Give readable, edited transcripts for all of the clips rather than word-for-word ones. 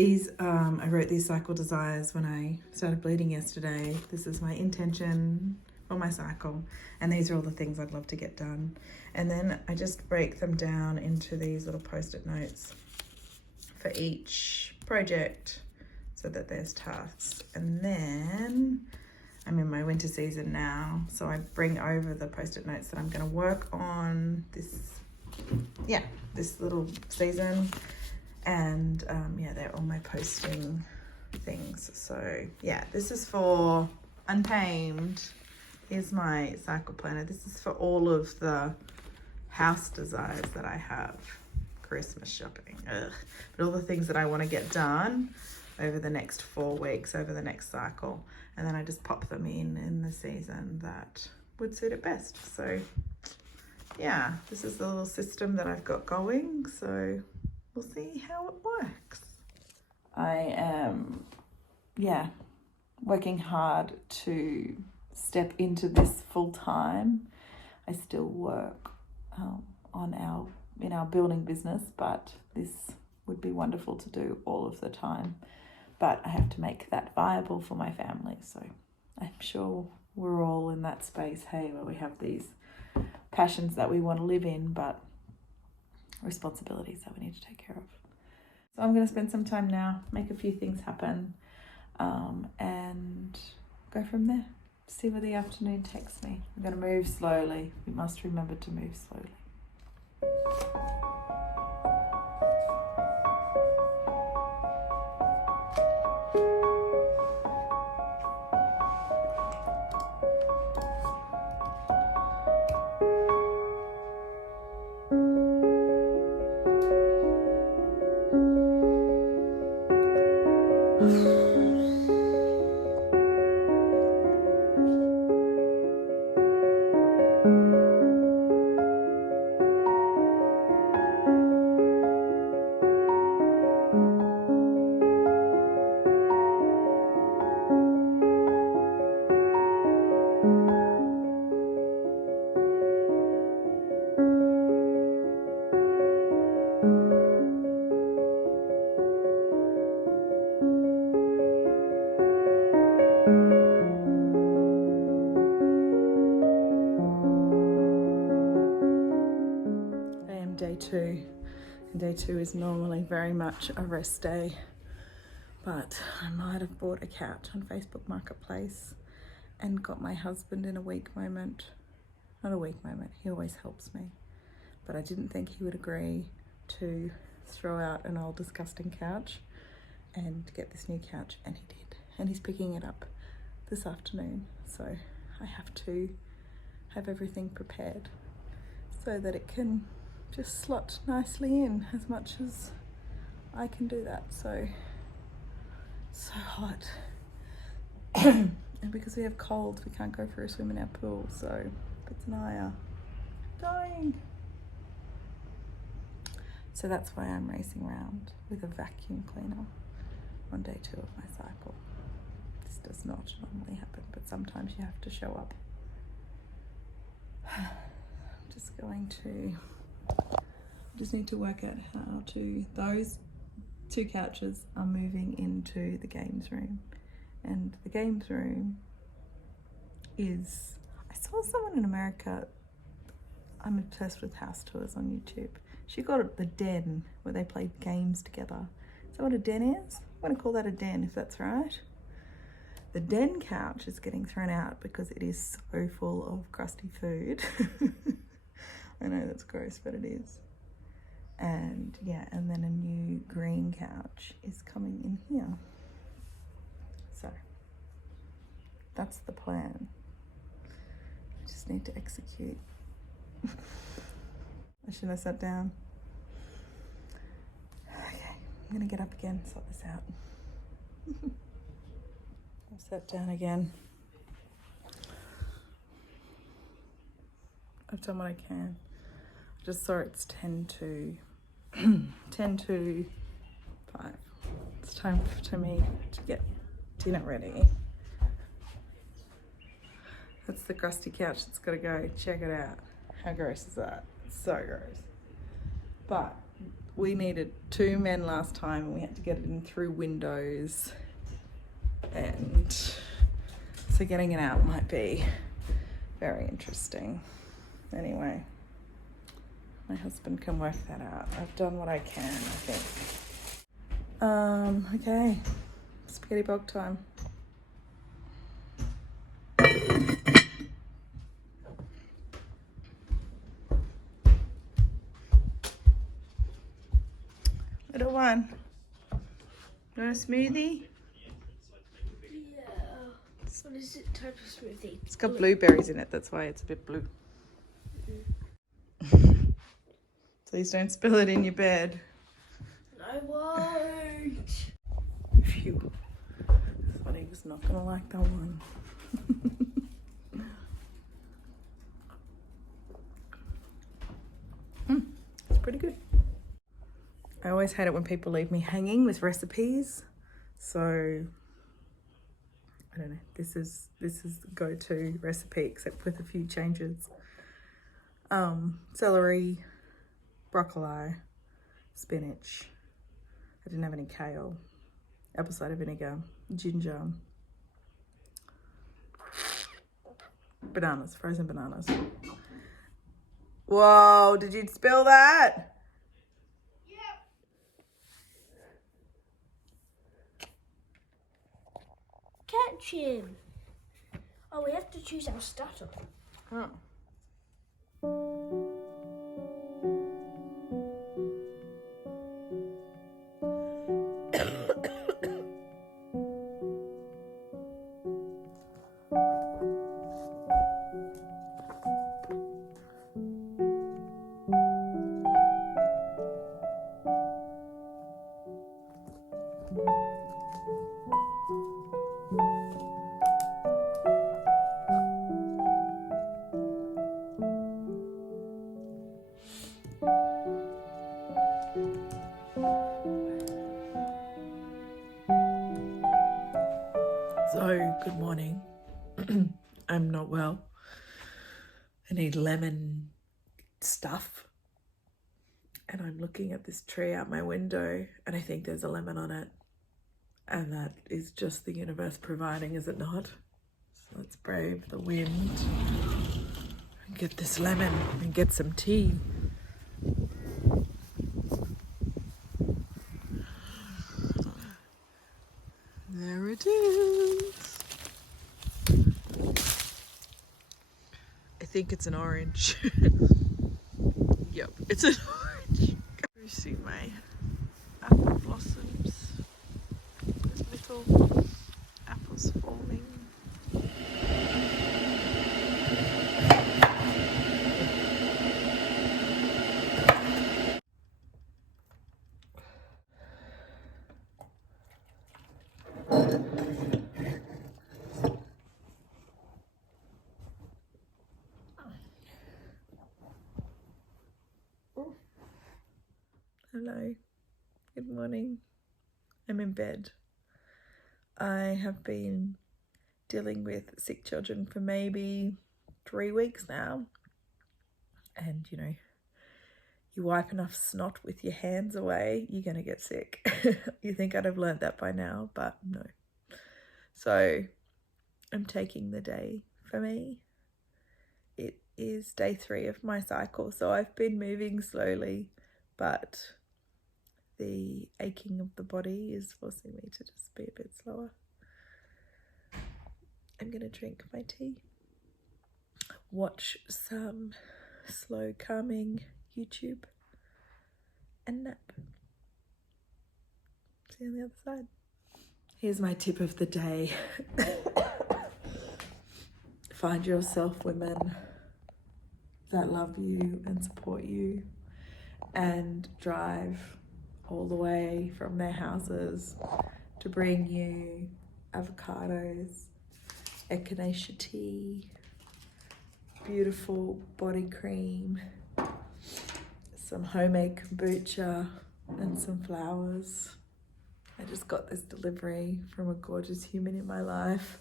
These, I wrote these cycle desires when I started bleeding yesterday. This is my intention for my cycle. And these are all the things I'd love to get done. And then I just break them down into these little post-it notes for each project so that there's tasks. And then I'm in my winter season now, so I bring over the post-it notes that I'm going to work on this little season. And yeah, they're all my posting things. So yeah, this is for Untamed. Here's my cycle planner. This is for all of the house desires that I have. Christmas shopping, ugh. But all the things that I want to get done over the next 4 weeks, over the next cycle. And then I just pop them in the season that would suit it best. So yeah, this is the little system that I've got going. So we'll see how it works. I am, working hard to step into this full time. I still work in our building business, but this would be wonderful to do all of the time. But I have to make that viable for my family. So I'm sure we're all in that space, hey, where we have these passions that we want to live in, but responsibilities that we need to take care of. So I'm going to spend some time now, make a few things happen, and go from there. See where the afternoon takes me. I'm going to move slowly. We must remember to move slowly. Day two, and day two is normally very much a rest day, but I might have bought a couch on Facebook Marketplace and got my husband in a weak moment. Not a weak moment, he always helps me, but I didn't think he would agree to throw out an old disgusting couch and get this new couch, and he did, and he's picking it up this afternoon. So I have to have everything prepared so that it can just slot nicely in as much as I can do that. So hot. And because we have colds, we can't go for a swim in our pool. So Fitz and I are dying. So that's why I'm racing around with a vacuum cleaner on day 2 of my cycle. This does not normally happen, but sometimes you have to show up. I'm just going to just need to work out how to, those 2 couches are moving into the games room, and the games room is, I saw someone in America, I'm obsessed with house tours on YouTube, she got it the den where they play games together. Is that what a den is? I'm going to call that a den if that's right. The den couch is getting thrown out because it is so full of crusty food. I know that's gross, but it is. And yeah, and then a new green couch is coming in here. So that's the plan. I just need to execute. Should I sit down? Okay, I'm gonna get up again, sort this out. I'll sit down again. I've done what I can. I just saw it's 10 to 5. It's time for me to get dinner ready. That's the crusty couch that's gotta go. Check it out. How gross is that? It's so gross. But we needed 2 men last time and we had to get it in through windows. And so getting it out might be very interesting. Anyway, my husband can work that out. I've done what I can, I think. Okay, spaghetti bog time. Little one, you want a smoothie? Yeah. What is it type of smoothie? It's got blueberries in it, that's why it's a bit blue. Please don't spill it in your bed. I won't. Phew. Sonny was not gonna like that one. It's pretty good. I always hate it when people leave me hanging with recipes. So I don't know. This is the go-to recipe, except with a few changes. Celery, broccoli, spinach. I didn't have any kale. Apple cider vinegar, ginger, bananas, frozen bananas. Whoa, did you spill that? Yep. Catch him. Oh, we have to choose our starter. Oh. So, good morning. I'm not well. I need lemon stuff. And I'm looking at this tree out my window and I think there's a lemon on it. And that is just the universe providing, is it not? So let's brave the wind and get this lemon and get some tea. There it is. I think it's an orange. Yep, it's an orange. You see my apple blossoms. There's little apples forming. Hello, good morning. I'm in bed. I have been dealing with sick children for maybe 3 weeks now. And you know, you wipe enough snot with your hands away, you're gonna get sick. You think I'd have learned that by now, but no. So I'm taking the day for me. It is day 3 of my cycle, so I've been moving slowly, but the aching of the body is forcing me to just be a bit slower. I'm gonna drink my tea, watch some slow calming YouTube, and nap. See you on the other side. Here's my tip of the day. Find yourself women that love you and support you and drive all the way from their houses to bring you avocados, echinacea tea, beautiful body cream, some homemade kombucha and some flowers. I just got this delivery from a gorgeous human in my life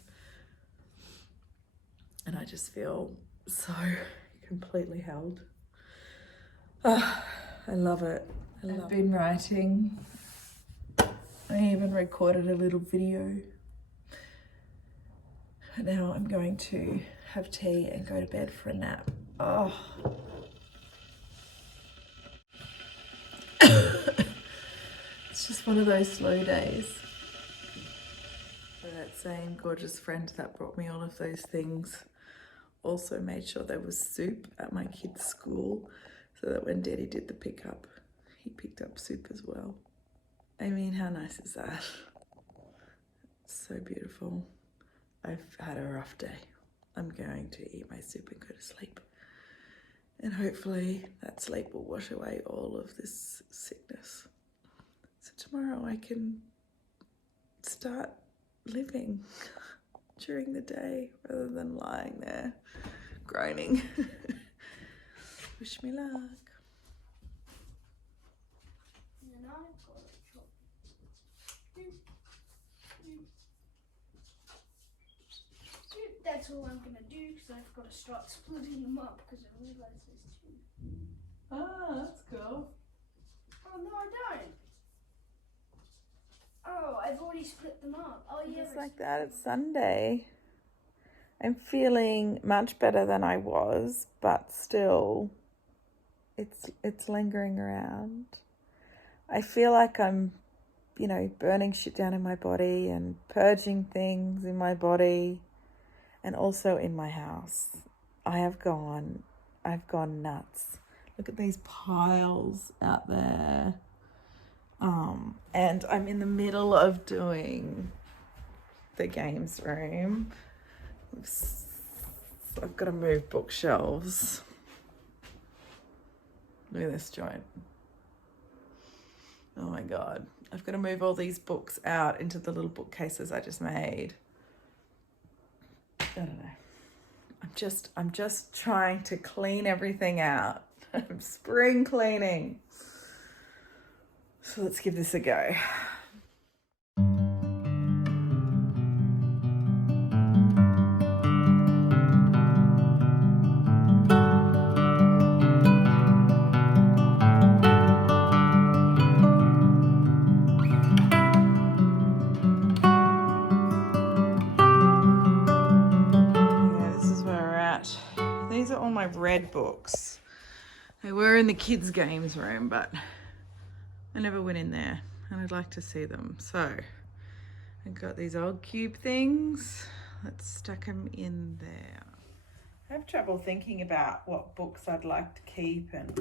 and I just feel so completely held. Oh, I love it. I've been writing. I even recorded a little video. Now I'm going to have tea and go to bed for a nap. Oh. It's just one of those slow days. So that same gorgeous friend that brought me all of those things also made sure there was soup at my kids' school so that when Daddy did the pickup, he picked up soup as well. I mean, how nice is that? So beautiful. I've had a rough day. I'm going to eat my soup and go to sleep. And hopefully that sleep will wash away all of this sickness. So tomorrow I can start living during the day rather than lying there groaning. Wish me luck. That's all I'm gonna do because I've got to start splitting them up because I realise there's two. Ah, that's cool. Oh no, I don't. Oh, I've already split them up. Oh yeah. Just like that, it's Sunday. I'm feeling much better than I was, but still, it's lingering around. I feel like I'm, burning shit down in my body and purging things in my body and also in my house. I've gone nuts. Look at these piles out there. And I'm in the middle of doing the games room. I've got to move bookshelves. Look at this joint. Oh my God. I've got to move all these books out into the little bookcases I just made. I don't know. I'm just trying to clean everything out. I'm spring cleaning. So let's give this a go. These are all my red books. They were in the kids' games room, but I never went in there and I'd like to see them. So I've got these old cube things. Let's stack them in there. I have trouble thinking about what books I'd like to keep and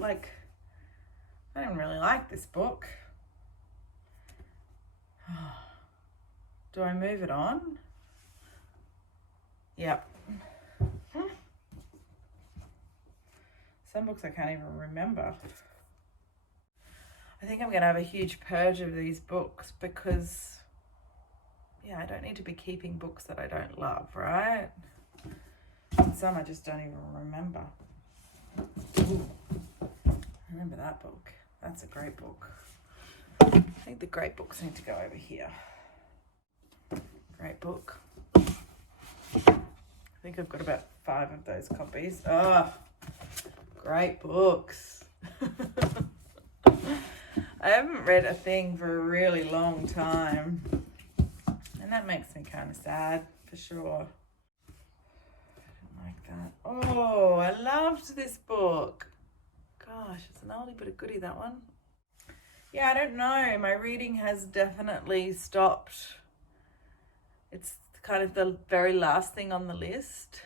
I don't really like this book. Do I move it on? Yep. Some books I can't even remember. I think I'm going to have a huge purge of these books because, I don't need to be keeping books that I don't love, right? And some I just don't even remember. Ooh, I remember that book. That's a great book. I think the great books need to go over here. Great book. I think I've got about 5 of those copies. Oh, great books. I haven't read a thing for a really long time. And that makes me kind of sad, for sure. I don't like that. Oh, I loved this book. Gosh, it's an oldie but a goodie, that one. Yeah, I don't know. My reading has definitely stopped. It's kind of the very last thing on the list.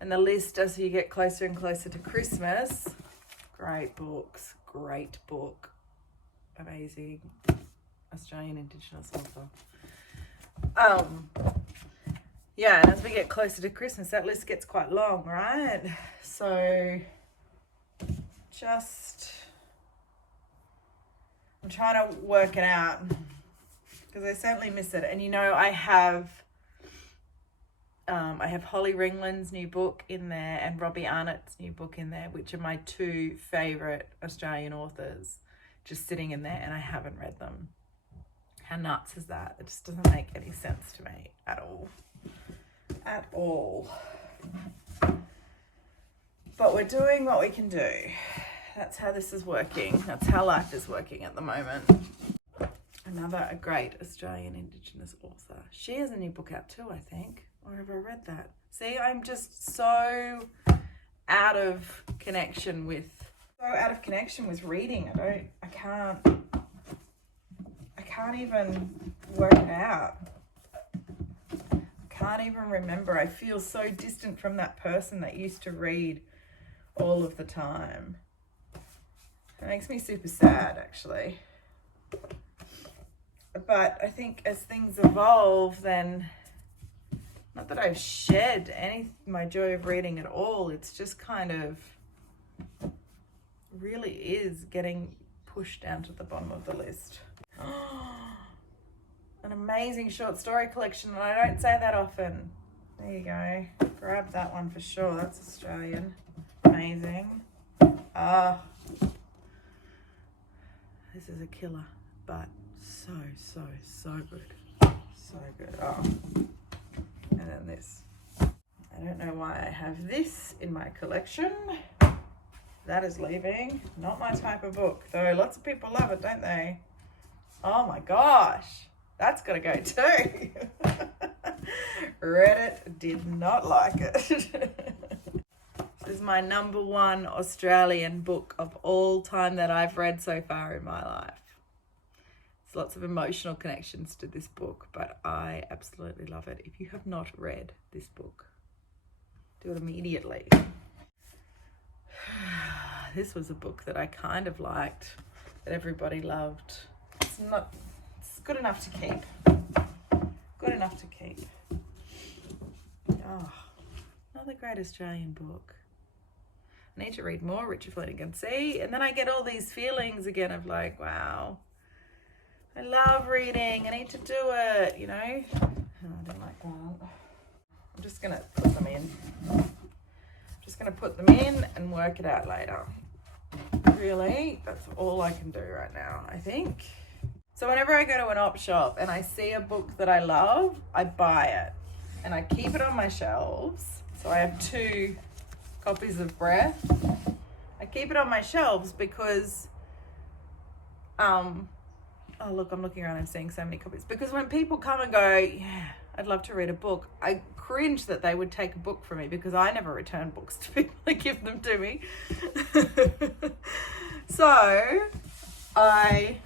And the list as you get closer and closer to Christmas. Great books. Great book. Amazing. Australian Indigenous author. Yeah, and as we get closer to Christmas, that list gets quite long, right? So I'm trying to work it out because I certainly miss it. And I have Holly Ringland's new book in there and Robbie Arnott's new book in there, which are my 2 favourite Australian authors, just sitting in there, and I haven't read them. How nuts is that? It just doesn't make any sense to me at all. At all. But we're doing what we can do. that's how this is working. That's how life is working at the moment. A great Australian Indigenous author. She has a new book out too, I think. Or have I read that? See, I'm just so out of connection with reading. I can't even work it out. I can't even remember. I feel so distant from that person that used to read all of the time. It makes me super sad, actually. But I think as things evolve, then not that I've shed my joy of reading at all. It's just kind of really is getting pushed down to the bottom of the list. An amazing short story collection, and I don't say that often. There you go. Grab that one for sure. That's Australian. Amazing. This is a killer, but so good. So good. Oh. And then this. I don't know why I have this in my collection. That is leaving. Not my type of book, though. Lots of people love it, don't they? Oh my gosh. That's got to go too. Reddit did not like it. This is my number one Australian book of all time that I've read so far in my life. There's lots of emotional connections to this book, but I absolutely love it. If you have not read this book, do it immediately. This was a book that I kind of liked, that everybody loved. It's good enough to keep. Good enough to keep. Oh, another great Australian book. I need to read more Richard Flanagan. See, and then I get all these feelings again of like, wow, I love reading. I need to do it, you know. Oh, I don't like that. I'm just going to put them in. And work it out later. Really, that's all I can do right now, I think. So whenever I go to an op shop and I see a book that I love, I buy it and I keep it on my shelves. So I have 2 copies of Breath. I keep it on my shelves because, oh look, I'm looking around and seeing so many copies. Because when people come and go, yeah, I'd love to read a book, I cringe that they would take a book from me because I never return books to people that give them to me. So I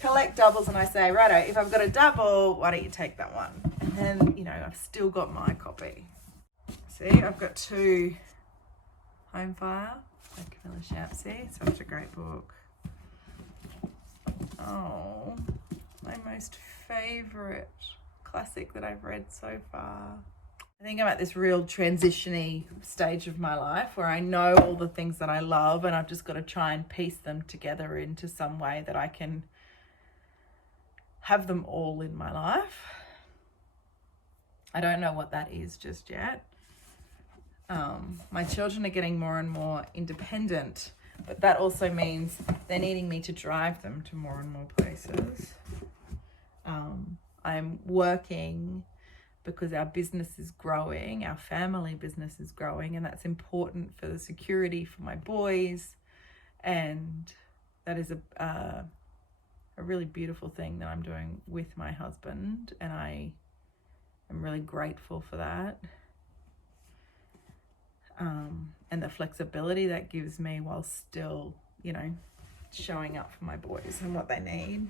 collect doubles and I say, righto, if I've got a double, why don't you take that one? And then, you know, I've still got my copy. See, I've got 2 Home Fire by Camilla Shampsey. Such a great book. Oh, my most favourite classic that I've read so far. I think I'm at this real transition-y stage of my life where I know all the things that I love and I've just got to try and piece them together into some way that I can have them all in my life. I don't know what that is just yet. My children are getting more and more independent, but that also means they're needing me to drive them to more and more places. I'm working because our business is growing, our family business is growing, and that's important for the security for my boys. And that is a really beautiful thing that I'm doing with my husband, and I am really grateful for that. And the flexibility that gives me while still, you know, showing up for my boys and what they need.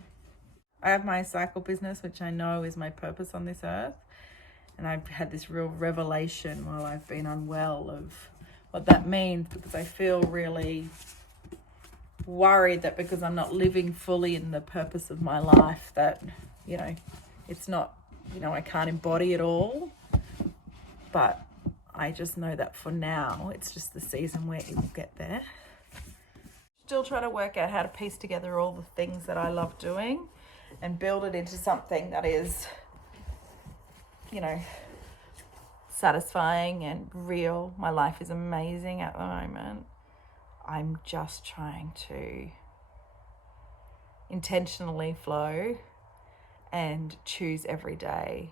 I have my cycle business, which I know is my purpose on this earth. And I've had this real revelation while I've been unwell of what that means, because I feel really worried that because I'm not living fully in the purpose of my life, that, you know, it's not, you know, I can't embody it all. But I just know that for now, it's just the season where it will get there. Still trying to work out how to piece together all the things that I love doing and build it into something that is, you know, satisfying and real. My life is amazing at the moment. I'm just trying to intentionally flow and choose every day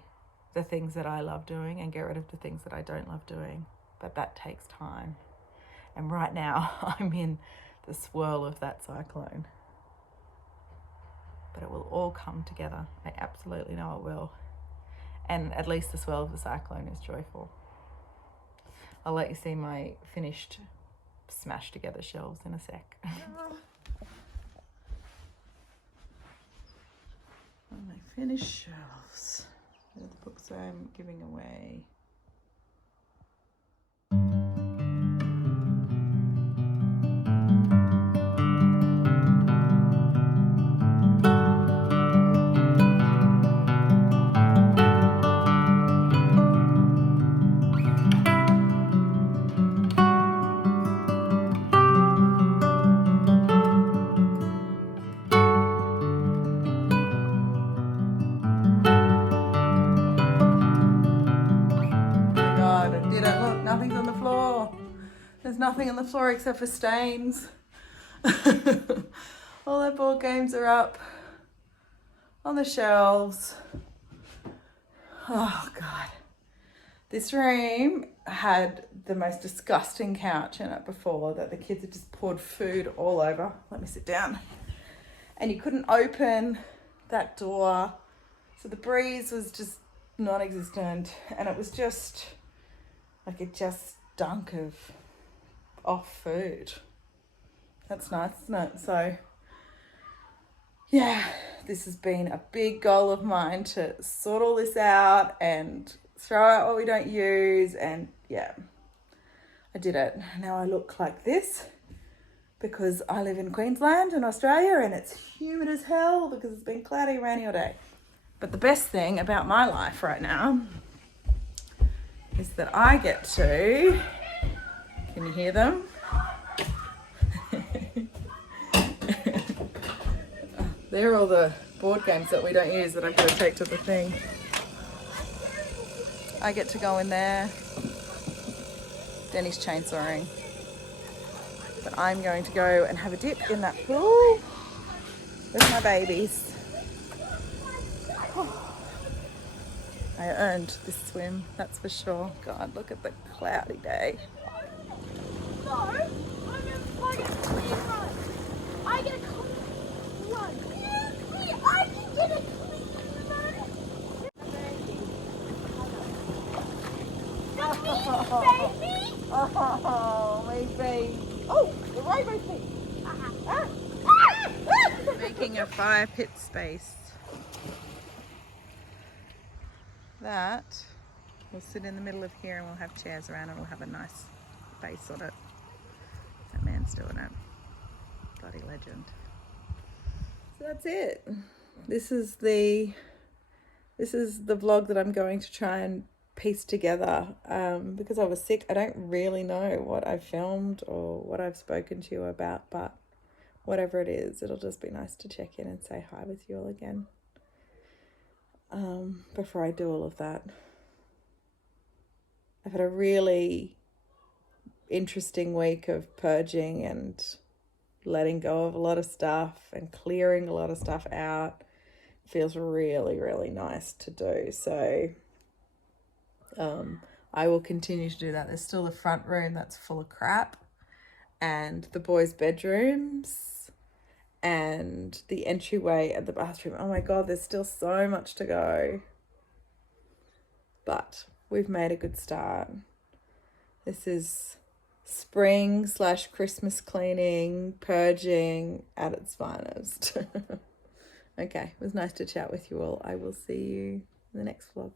the things that I love doing and get rid of the things that I don't love doing. But that takes time. And right now I'm in the swirl of that cyclone. But it will all come together. I absolutely know it will. And at least the swirl of the cyclone is joyful. I'll let you see my finished smashed together shelves in a sec. My finished shelves. They're the books I'm giving away. Nothing's on the floor. There's nothing on the floor except for stains. All their board games are up on the shelves. Oh God. This room had the most disgusting couch in it before that the kids had just poured food all over. Let me sit down. And you couldn't open that door. So the breeze was just non-existent, and it was just like it just stunk of off food. That's nice, isn't it? So yeah, this has been a big goal of mine to sort all this out and throw out what we don't use, and yeah, I did it. Now I look like this because I live in Queensland in Australia and it's humid as hell because it's been cloudy, rainy all day. But the best thing about my life right now is that I get to, can you hear them? They're all the board games that we don't use that I've got to take to the thing. I get to go in there. Denny's chainsawing. But I'm going to go and have a dip in that pool with my babies. I earned this swim, that's for sure. God, look at the cloudy day. No, I get a clean run. I get a clean run. I can get a clean run. Baby. Oh, my baby. Oh, the rainbow thing. Making a fire pit space. That will sit in the middle of here and we'll have chairs around and we'll have a nice base on it. That man's doing it. Bloody legend. So that's it. This is the vlog that I'm going to try and piece together because I was sick. I don't really know what I filmed or what I've spoken to you about, but whatever it is, it'll just be nice to check in and say hi with you all again. Before I do all of that. I've had a really interesting week of purging and letting go of a lot of stuff and clearing a lot of stuff out. It feels really, really nice to do. So I will continue to do that. There's still the front room that's full of crap, and the boys' bedrooms, and the entryway and the bathroom. Oh my God, there's still so much to go. But we've made a good start. This is spring/Christmas cleaning, purging at its finest. Okay, it was nice to chat with you all. I will see you in the next vlog.